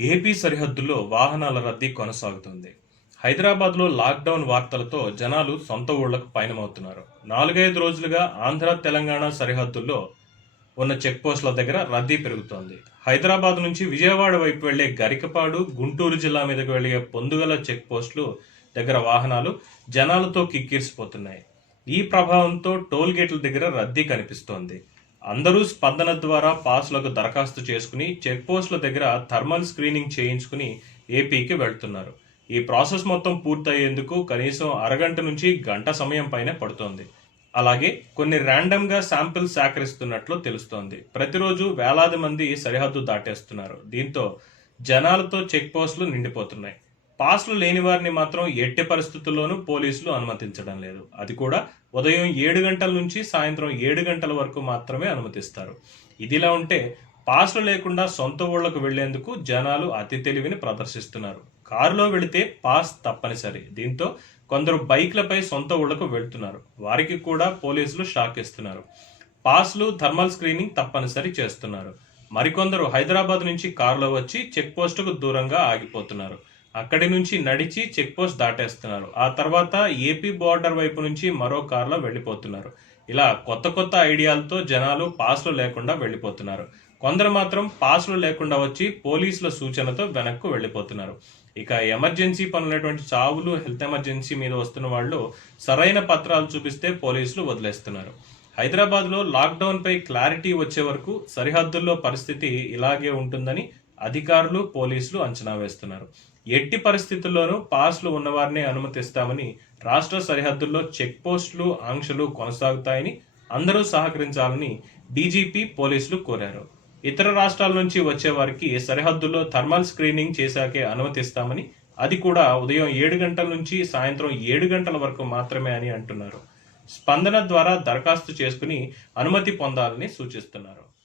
AP సరిహద్దుల్లో వాహనాల రద్దీ కొనసాగుతుంది. హైదరాబాద్లో లాక్డౌన్ వార్తలతో జనాలు సొంత ఊళ్ళకు పయనమవుతున్నారు. నాలుగైదు రోజులుగా ఆంధ్ర తెలంగాణ సరిహద్దుల్లో ఉన్న చెక్పోస్టుల దగ్గర రద్దీ పెరుగుతోంది. హైదరాబాద్ నుంచి విజయవాడ వైపు వెళ్ళే గరికపాడు గుంటూరు జిల్లా మీదకు వెళ్ళే పొందుగల చెక్పోస్టులు దగ్గర వాహనాలు జనాలతో కిక్కిరిసిపోతున్నాయి. ఈ ప్రభావంతో టోల్ గేట్ల దగ్గర రద్దీ కనిపిస్తోంది. అందరూ స్పందన ద్వారా పాస్లకు దరఖాస్తు చేసుకుని చెక్పోస్టుల దగ్గర థర్మల్ స్క్రీనింగ్ చేయించుకుని ఏపీకి వెళ్తున్నారు. ఈ ప్రాసెస్ మొత్తం పూర్తయ్యేందుకు కనీసం అరగంట నుంచి గంట సమయం పైన పడుతోంది. అలాగే కొన్ని ర్యాండమ్గా శాంపిల్స్ సేకరిస్తున్నట్లు తెలుస్తోంది. ప్రతిరోజు వేలాది మంది సరిహద్దు దాటేస్తున్నారు. దీంతో జనాలతో చెక్ పోస్టులు నిండిపోతున్నాయి. పాస్లు లేని వారిని మాత్రం ఎట్టి పరిస్థితుల్లోనూ పోలీసులు అనుమతించడం లేదు. అది కూడా ఉదయం ఏడు గంటల నుంచి సాయంత్రం ఏడు గంటల వరకు మాత్రమే అనుమతిస్తారు. ఇదిలా ఉంటే పాస్లు లేకుండా సొంత ఊళ్ళకు వెళ్ళేందుకు జనాలు అతి తెలివిని ప్రదర్శిస్తున్నారు. కారులో వెళితే పాస్ తప్పనిసరి. దీంతో కొందరు బైక్లపై సొంత ఊళ్ళకు వెళ్తున్నారు. వారికి కూడా పోలీసులు షాక్ ఇస్తున్నారు పాస్లు థర్మల్ స్క్రీనింగ్ తప్పనిసరి చేస్తున్నారు. మరికొందరు హైదరాబాద్ నుంచి కారులో వచ్చి చెక్ పోస్టుకు దూరంగా ఆగిపోతున్నారు. అక్కడి నుంచి నడిచి చెక్ పోస్ట్ దాటేస్తున్నారు. ఆ తర్వాత ఏపీ బార్డర్ వైపు నుంచి మరో కార్లో వెళ్ళిపోతున్నారు. ఇలా కొత్త కొత్త ఐడియాలతో జనాలు పాస్లు లేకుండా వెళ్ళిపోతున్నారు. కొందరు మాత్రం పాస్లు లేకుండా వచ్చి పోలీసుల సూచనతో వెనక్కు వెళ్ళిపోతున్నారు. ఇక ఎమర్జెన్సీ పనులైనటువంటి చావులు హెల్త్ ఎమర్జెన్సీ మీద వస్తున్న వాళ్ళు సరైన పత్రాలు చూపిస్తే పోలీసులు వదిలేస్తున్నారు. హైదరాబాద్లో లాక్డౌన్పై క్లారిటీ వచ్చే వరకు సరిహద్దుల్లో పరిస్థితి ఇలాగే ఉంటుందని అధికారులు పోలీసులు అంచనా వేస్తున్నారు. ఎట్టి పరిస్థితుల్లోనూ పాస్లు ఉన్నవారినే అనుమతిస్తామని రాష్ట్ర సరిహద్దుల్లో చెక్ పోస్టులు ఆంక్షలు కొనసాగుతాయని అందరూ సహకరించాలని డీజీపీ పోలీసులు కోరారు. ఇతర రాష్ట్రాల నుంచి వచ్చే వారికి సరిహద్దుల్లో థర్మల్ స్క్రీనింగ్ చేశాకే అనుమతిస్తామని అది కూడా ఉదయం ఏడు గంటల నుంచి సాయంత్రం ఏడు గంటల వరకు మాత్రమే అని అంటున్నారు. స్పందన ద్వారా దరఖాస్తు చేసుకుని అనుమతి పొందాలని సూచిస్తున్నారు.